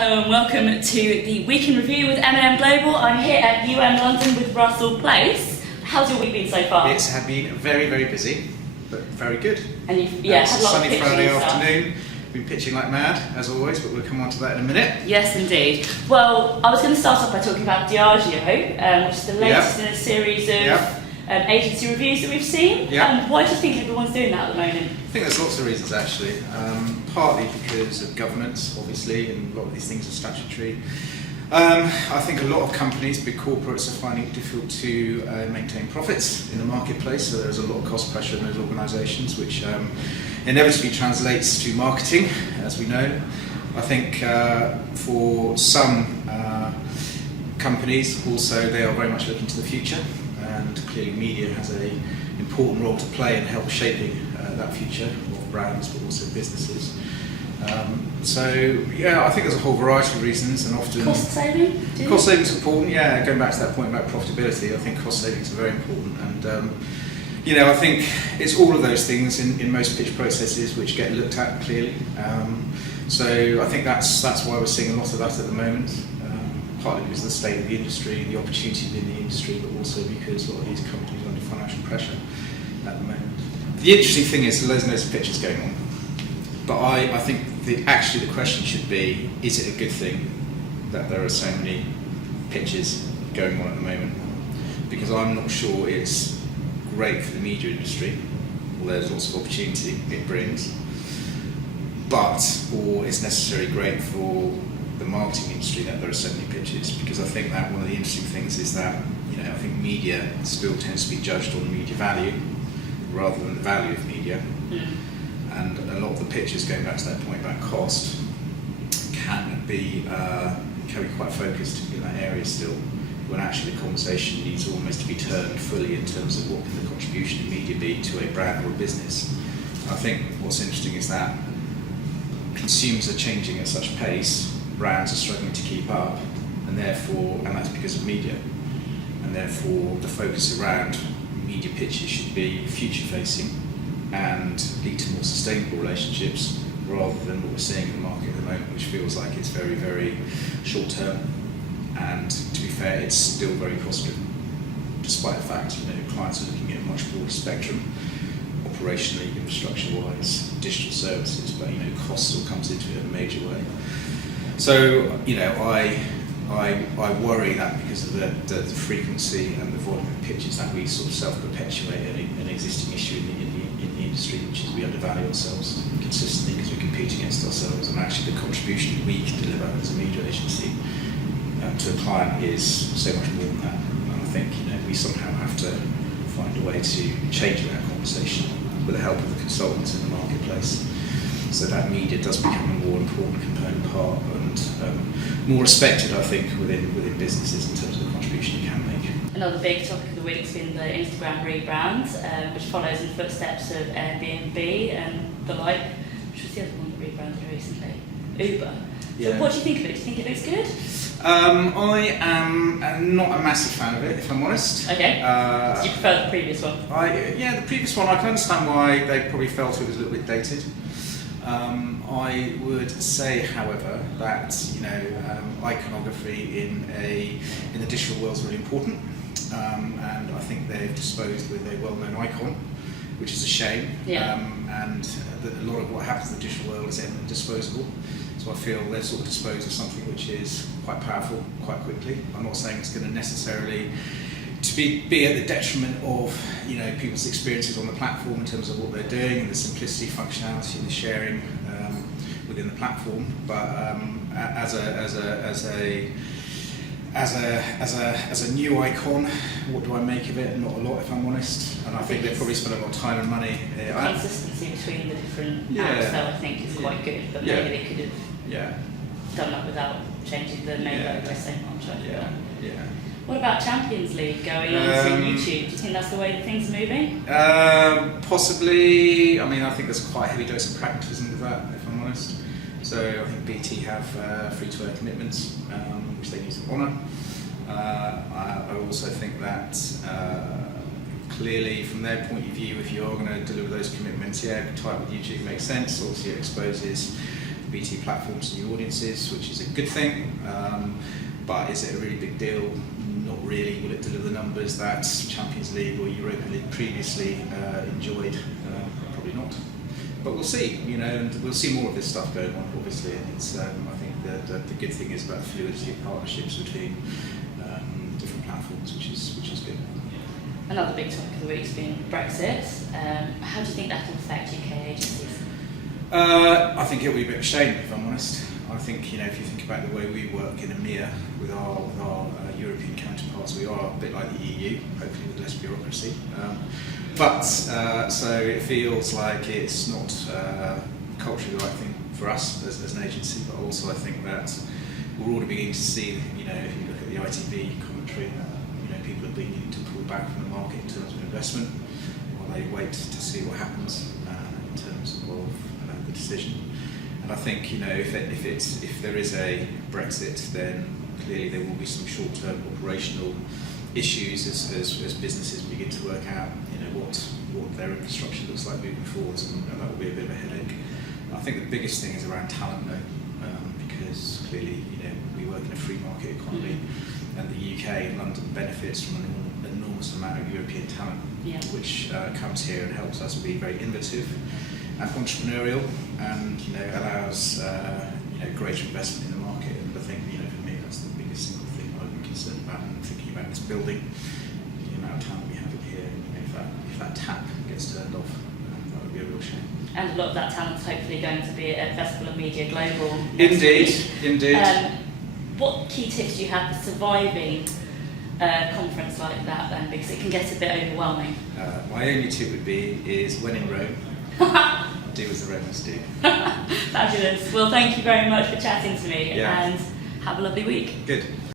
Hello and welcome to the Week in Review with M&M Global. I'm here at London with Russell Place. How's your week been so far? It's been very, very busy, but very good. And you've had a lot of pitching Friday stuff. afternoon. Been pitching like mad, as always, but we'll come on to that in a minute. Yes, indeed. Well, I was going to start off by talking about Diageo, which is the latest in a series of agency reviews that we've seen. Why do you think everyone's doing that at the moment? I think there's lots of reasons, actually. Partly because of governance, obviously, and a lot of these things are statutory. I think a lot of companies, big corporates, are finding it difficult to maintain profits in the marketplace, so there's a lot of cost pressure in those organisations, which inevitably translates to marketing, as we know. I think for some companies, also, they are very much looking to the future, and clearly media has an important role to play in help shaping that future of brands, but also businesses. I think there's a whole variety of reasons, and often cost saving. Cost savings are important. Yeah, going back to that point about profitability, I think cost savings are very important, and I think it's all of those things in most pitch processes which get looked at clearly. So I think that's why we're seeing a lot of that at the moment. Partly because of the state of the industry, the opportunity within the industry, but also because a lot of these companies are under financial pressure at the moment. The interesting thing is there's loads of pitches going on. But I think the question should be, is it a good thing that there are so many pitches going on at the moment? Because I'm not sure it's great for the media industry, although there's lots of opportunity it brings, or it's necessarily great for the marketing industry that there are so many pitches, because I think that one of the interesting things is that I think media still tends to be judged on media value rather than the value of media. And a lot of the pitches, going back to that point about cost, can be quite focused in that area still, when actually the conversation needs almost to be turned fully in terms of what can the contribution of media be to a brand or a business. And I think what's interesting is that consumers are changing at such pace, brands are struggling to keep up, and that's because of media, and therefore the focus around media pitches should be future facing and lead to more sustainable relationships rather than what we're seeing in the market at the moment, which feels like it's very, very short term, and to be fair, it's still very cost driven, despite the fact clients are looking at a much broader spectrum, operationally, infrastructure wise, digital services, but cost still comes into it in a major way. So I worry that because of the frequency and the volume of pitches that we sort of self-perpetuate an existing issue in the industry, which is we undervalue ourselves consistently because we compete against ourselves, and actually the contribution we can deliver as a media agency to a client is so much more than that. And I think we somehow have to find a way to change that conversation with the help of the consultants in the marketplace, so that media does become a more important component part and more respected, I think, within businesses in terms of the contribution you can make. Another big topic of the week has been the Instagram rebrand, which follows in the footsteps of Airbnb and the like. Which was the other one that rebranded recently? Uber. Yeah. So what do you think of it? Do you think it looks good? I am not a massive fan of it, if I'm honest. Okay. Do you prefer the previous one? The previous one, I can understand why they probably felt it was a little bit dated. I would say, however, that iconography in the digital world is really important, and I think they've disposed with a well-known icon, which is a shame. And that a lot of what happens in the digital world is disposable. So I feel they've sort of disposed of something which is quite powerful quite quickly. I'm not saying it's going to necessarily be at the detriment of people's experiences on the platform in terms of what they're doing and the simplicity, functionality, and the sharing within the platform. But as a new icon, what do I make of it? Not a lot, if I'm honest. And I think they've probably spent a lot of time and money. The consistency between the different apps, though, I think is quite good. But maybe they could have done that without changing the main logo so much. What about Champions League going on to YouTube? Do you think that's the way that things are moving? Possibly. I think there's quite a heavy dose of pragmatism with that, if I'm honest. So I think BT have free-to-air commitments, which they need to honour. I also think that clearly, from their point of view, if you are going to deliver those commitments, tight with YouTube makes sense. Obviously, it exposes BT platforms to new audiences, which is a good thing. But is it a really big deal? Not really. Will it deliver the numbers that Champions League or Europa League previously enjoyed? Probably not. But we'll see, and we'll see more of this stuff going on, obviously. And it's, I think the good thing is about the fluidity of partnerships between different platforms, which is good. Another big topic of the week has been Brexit. How do you think that will affect UK agencies? I think it'll be a bit of a shame, if I'm honest. I think, if you think about the way we work in EMEA with our European counterparts, we are a bit like the EU, hopefully with less bureaucracy. So it feels like it's not culturally the right thing for us as an agency, but also I think that we're already beginning to see, if you look at the ITV commentary, people are beginning to pull back from the market in terms of investment while they wait to see what happens in terms of the decision. And I think, if there is a Brexit, then clearly there will be some short-term operational issues as businesses begin to work out, what their infrastructure looks like moving forwards, and that will be a bit of a headache. I think the biggest thing is around talent, though, because clearly, we work in a free market economy, and the UK and London benefits from an enormous amount of European talent, which comes here and helps us be very innovative and entrepreneurial, and allows greater investment in the market. And I think for me that's the biggest single thing I would be concerned about and thinking about this building, the amount of talent we have in here. If that tap gets turned off, that would be a real shame. And a lot of that talent's hopefully going to be at Festival of Media Global. Indeed. What key tips do you have for surviving a conference like that then? Because it can get a bit overwhelming. My only tip would be is when in Rome, do as the Romans do. Fabulous. Well, thank you very much for chatting to me and have a lovely week. Good.